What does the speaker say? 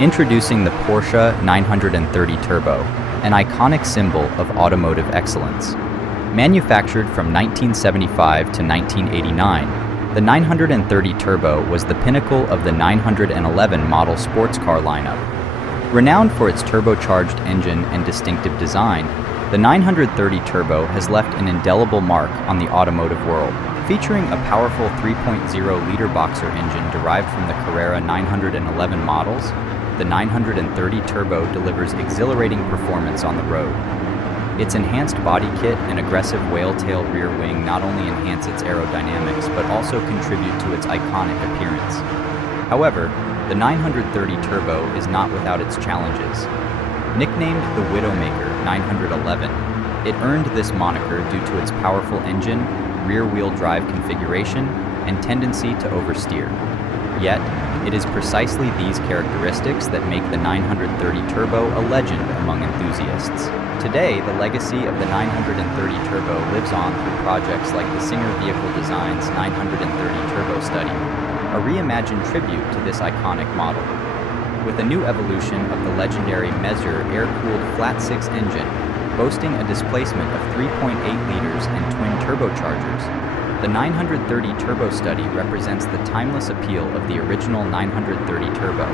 Introducing the Porsche 930 Turbo, an iconic symbol of automotive excellence. Manufactured from 1975 to 1989, the 930 Turbo was the pinnacle of the 911 model sports car lineup. Renowned for its turbocharged engine and distinctive design, the 930 Turbo has left an indelible mark on the automotive world. Featuring a powerful 3.0-liter boxer engine derived from the Carrera 911 models, the 930 Turbo delivers exhilarating performance on the road. Its enhanced body kit and aggressive whale-tail rear wing not only enhance its aerodynamics but also contribute to its iconic appearance. However, the 930 Turbo is not without its challenges. Nicknamed the Widowmaker 911, it earned this moniker due to its powerful engine, rear-wheel drive configuration, and tendency to oversteer. Yet, it is precisely these characteristics that make the 930 Turbo a legend among enthusiasts. Today, the legacy of the 930 Turbo lives on through projects like the Singer Vehicle Design's 930 Turbo Study, a reimagined tribute to this iconic model. With a new evolution of the legendary Measure air-cooled flat-six engine, boasting a displacement of 3.8 liters and twin turbochargers, the 930 Turbo Study represents the timeless appeal of the original 930 Turbo.